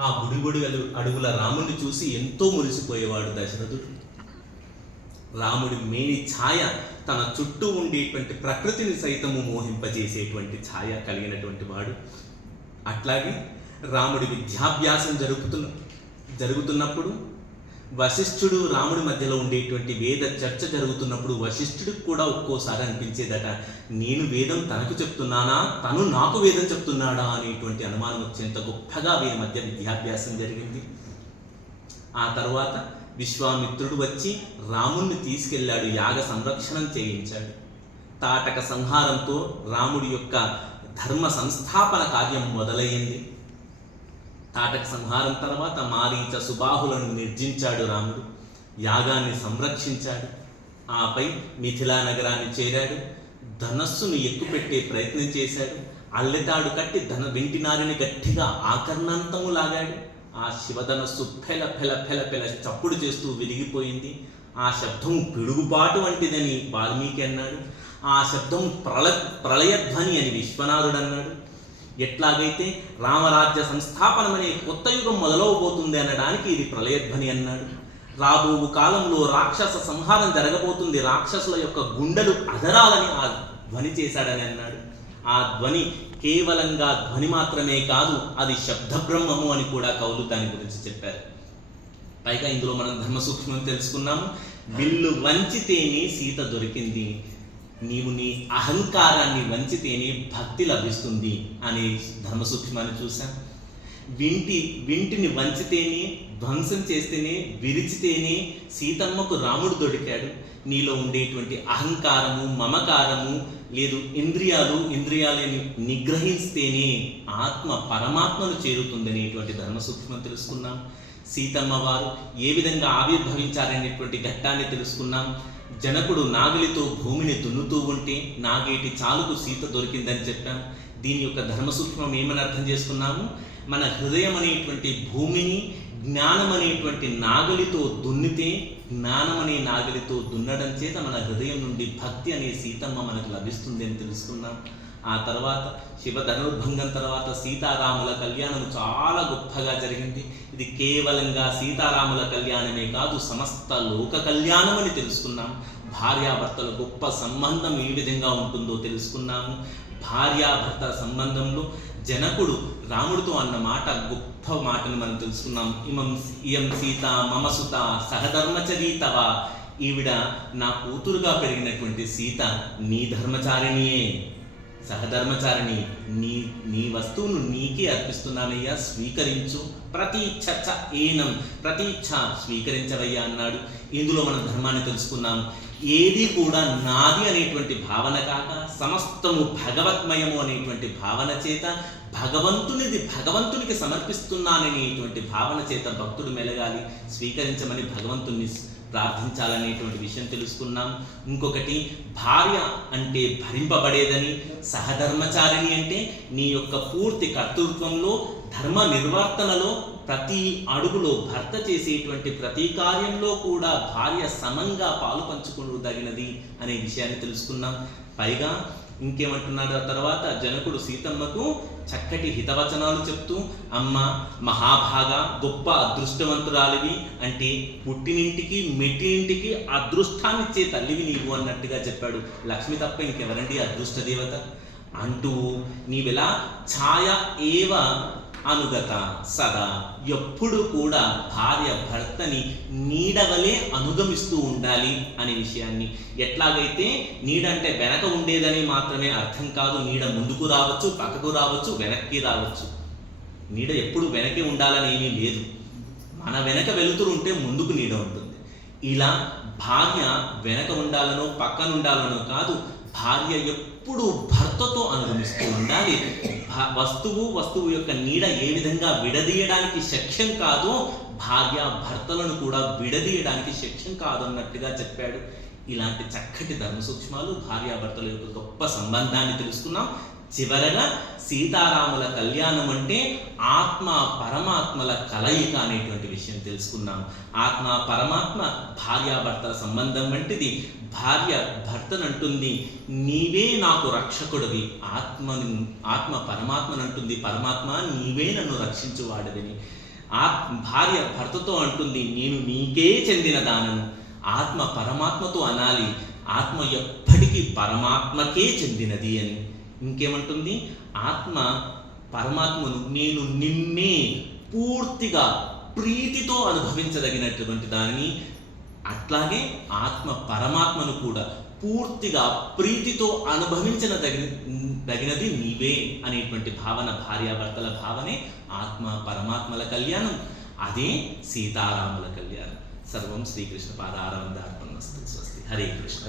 ఆ బుడిబుడి అడుగుల రాముడిని చూసి ఎంతో మురిసిపోయేవాడు దశరథుడు. రాముడి మేని ఛాయ తన చుట్టూ ఉండేటువంటి ప్రకృతిని సైతము మోహింపజేసేటువంటి ఛాయ కలిగినటువంటి వాడు. అట్లాగే రాముడి విద్యాభ్యాసం జరుగుతున్నప్పుడు వశిష్ఠుడు రాముడి మధ్యలో ఉండేటువంటి వేద చర్చ జరుగుతున్నప్పుడు వశిష్ఠుడికి కూడా ఒక్కోసారి అనిపించేదట, నేను వేదం తనకు చెప్తున్నానా, తను నాకు వేదం చెప్తున్నాడా అనేటువంటి అనుమానం వచ్చేంత గొప్పగా వీరి మధ్య విద్యాభ్యాసం జరిగింది. ఆ తర్వాత విశ్వామిత్రుడు వచ్చి రాముణ్ణి తీసుకెళ్ళాడు, యాగ సంరక్షణం చేయించాడు. తాటక సంహారంతో రాముడి యొక్క ధర్మ సంస్థాపన కార్యం మొదలయ్యింది. తాటక సంహారం తర్వాత మారీచ సుబాహులను నిర్జించాడు రాముడు, యాగాన్ని సంరక్షించాడు. ఆపై మిథిలా నగరాన్ని చేరాడు, ధనస్సును ఎక్కుపెట్టే ప్రయత్నం చేశాడు. అల్లెతాడు కట్టి వెంటినారిని గట్టిగా ఆకర్ణాంతము లాగాడు. ఆ శివధనస్సు ఫెల ఫెల ఫెల ఫెల చప్పుడు చేస్తూ విరిగిపోయింది. ఆ శబ్దం పిడుగుబాటు వంటిదని వాల్మీకి అన్నాడు. ఆ శబ్దం ప్రళయధ్వని అని విశ్వనాథుడు అన్నాడు. ఎట్లాగైతే రామరాజ్య సంస్థాపనమనే కొత్త యుగం మొదలవబోతుంది అనడానికి ఇది ప్రళయధ్వని అన్నాడు. రాబో కాలంలో రాక్షస సంహారం జరగబోతుంది, రాక్షసుల యొక్క గుండెలు అదరాలని ఆ ధ్వని చేశాడని అన్నాడు. ఆ ధ్వని కేవలంగా ధ్వని మాత్రమే కాదు, అది శబ్దబ్రహ్మము అని కూడా కవులు దాని గురించి చెప్పారు. పైగా ఇందులో మనం ధర్మ సూక్ష్మం తెలుసుకున్నాము. విల్లు వంచితేనే సీత దొరికింది, నీవు నీ అహంకారాన్ని వంచితేనే భక్తి లభిస్తుంది అనే ధర్మ సూక్ష్మాన్ని చూసాం. వింటిని వంచితేనే, ధ్వంసం చేస్తేనే, విరిచితేనే సీతమ్మకు రాముడు దొరికాడు. నీలో ఉండేటువంటి అహంకారము, మమకారము లేదు, ఇంద్రియాలని నిగ్రహిస్తేనే ఆత్మ పరమాత్మను చేరుతుందనేటువంటి ధర్మ సూక్ష్మం తెలుసుకున్నాం. సీతమ్మ వారు ఏ విధంగా ఆవిర్భవించారనేటువంటి ఘట్టాన్ని తెలుసుకున్నాం. జనకుడు నాగలితో భూమిని దున్నుతూ ఉంటే నాగేటి చాలుకు సీత దొరికిందని చెప్పాం. దీని యొక్క ధర్మ సూక్ష్మం ఏమని అర్థం చేసుకున్నాము? మన హృదయం అనేటువంటి భూమిని జ్ఞానం అనేటువంటి నాగలితో దున్నితే, జ్ఞానం అనే నాగలితో దున్నడం చేత మన హృదయం నుండి భక్తి అనే సీతమ్మ మనకు లభిస్తుంది అని తెలుసుకున్నాం. ఆ తర్వాత శివ ధనుర్భంగం తర్వాత సీతారాముల కళ్యాణం చాలా గొప్పగా జరిగింది. ఇది కేవలంగా సీతారాముల కళ్యాణమే కాదు, సమస్త లోక కళ్యాణం అని తెలుసుకున్నాం. భార్యాభర్తల గొప్ప సంబంధం ఏ విధంగా ఉంటుందో తెలుసుకున్నాము. భార్యాభర్తల సంబంధంలో జనకుడు రాముడితో అన్న మాట గొప్ప మాటను మనం తెలుసుకున్నాం. ఇయం సీత మమ సుత సహధర్మచరీతవ, ఈవిడ నా కూతురుగా పెరిగినటువంటి సీత నీ ధర్మచారిణియే, సహధర్మచారిణి, నీ వస్తువును నీకే అర్పిస్తున్నానయ్యా, స్వీకరించు. ప్రతీచ్ఛ ఏనం, ప్రతీచ్ఛ స్వీకరించవయ్యా అన్నాడు. ఇందులో మనం ధర్మాన్ని తెలుసుకున్నాము. ఏది కూడా నాది అనేటువంటి భావన కాక సమస్తము భగవత్మయము అనేటువంటి భావన చేత భగవంతునికి సమర్పిస్తున్నాననేటువంటి భావన చేత భక్తుడు మెలగాలి, స్వీకరించమని భగవంతుని ప్రార్థించాలనేటువంటి విషయం తెలుసుకున్నాం. ఇంకొకటి, భార్య అంటే భరింపబడేదని, సహధర్మచారిణి అంటే నీ యొక్క పూర్తి కర్తృత్వంలో, ధర్మ నిర్వర్తనలో, ప్రతి అడుగులో భర్త చేసేటువంటి ప్రతి కార్యంలో కూడా భార్య సమంగా పాలు పంచుకోదగినది అనే విషయాన్ని తెలుసుకున్నాం. పైగా ఇంకేమంటున్నాడు ఆ తర్వాత, జనకుడు సీతమ్మకు చక్కటి హితవచనాలు చెప్తూ, అమ్మ మహాభాగా, గొప్ప అదృష్టవంతురాలివి, అంటే పుట్టినింటికి మెట్టినింటికి అదృష్టాన్నిచ్చే తల్లివి నీవు అన్నట్టుగా చెప్పాడు. లక్ష్మి తప్ప ఇంకెవరండి అదృష్ట దేవత అంటూ, నీవెలా ఛాయ ఏవ అనుగత సదా, ఎప్పుడు కూడా భార్య భర్తని నీడవలే అనుగమిస్తూ ఉండాలి అనే విషయాన్ని. ఎట్లాగైతే నీడ అంటే వెనక ఉండేదని మాత్రమే అర్థం కాదు, నీడ ముందుకు రావచ్చు, పక్కకు రావచ్చు, వెనక్కి రావచ్చు. నీడ ఎప్పుడు వెనకే ఉండాలని ఏమీ లేదు, మన వెనక వెలుతురుంటే ముందుకు నీడ ఉంటుంది. ఇలా భార్య వెనక ఉండాలనో పక్కన ఉండాలనో కాదు, భార్య ఎప్పుడు భర్తతో అనుగమిస్తూ ఉండాలి. వస్తువు యొక్క నీడ ఏ విధంగా విడదీయడానికి శక్యం కాదో, భార్య భర్తలను కూడా విడదీయడానికి శక్యం కాదు అన్నట్టుగా చెప్పాడు. ఇలాంటి చక్కటి ధర్మ సూక్ష్మాలు, భార్యాభర్తల యొక్క గొప్ప సంబంధాన్ని తెలుసుకున్నాం. చివరగా సీతారాముల కళ్యాణం అంటే ఆత్మ పరమాత్మల కలయిక అనేటువంటి విషయం తెలుసుకున్నాం. ఆత్మ పరమాత్మ భార్యాభర్తల సంబంధం వంటిది. భార్య భర్తనంటుంది, నీవే నాకు రక్షకుడివి. ఆత్మ పరమాత్మనంటుంది, పరమాత్మ నీవే నన్ను రక్షించువాడివిని. భార్య భర్తతో అంటుంది, నేను నీకే చెందిన దానను. ఆత్మ పరమాత్మతో అనాలి, ఆత్మ ఎప్పటికీ పరమాత్మకే చెందినది అని. ఇంకేమంటుంది, ఆత్మ పరమాత్మను నేను నిన్నే పూర్తిగా ప్రీతితో అనుభవించదగినటువంటి దానిని, అట్లాగే ఆత్మ పరమాత్మను కూడా పూర్తిగా ప్రీతితో అనుభవించదగినది నీవే అనేటువంటి భావన, భార్యాభర్తల భావనే ఆత్మ పరమాత్మల కళ్యాణం. అదే సీతారాముల కళ్యాణం. సర్వం శ్రీకృష్ణ పాదారవిందార్పణమస్తు. స్వస్తి. హరే కృష్ణ.